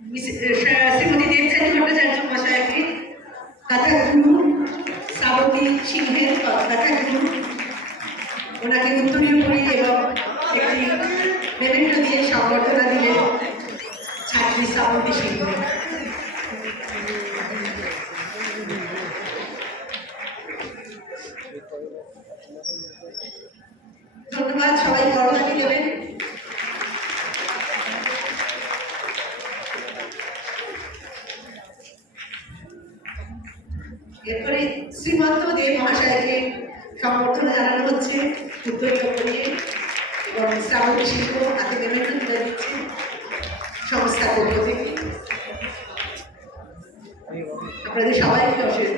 শ্রীমতী দেবচানী ভট্টাচার্য মহাশয়কে কথাগুরু শ্রাবতী সিংহের কথাগুরু ওনাকে উত্তরীয় করি এবং একটি মেমেন্টো দিয়ে সংবর্ধনা দিলেন ছাত্রী শ্রাবতী সিংহ। ধন্যবাদ, সবাই করতালি দেবেন। এরপরে শ্রীমন্ত দেব মহাশয়কে সম্বর্ধনা জানানো হচ্ছে উত্তরীয় করিয়ে এবং শ্রাবতী শিল্প হাতে মেমেন্টো তুলে দিচ্ছে সংস্থার পক্ষ থেকে। আপনাদের সবাইকে অশেষ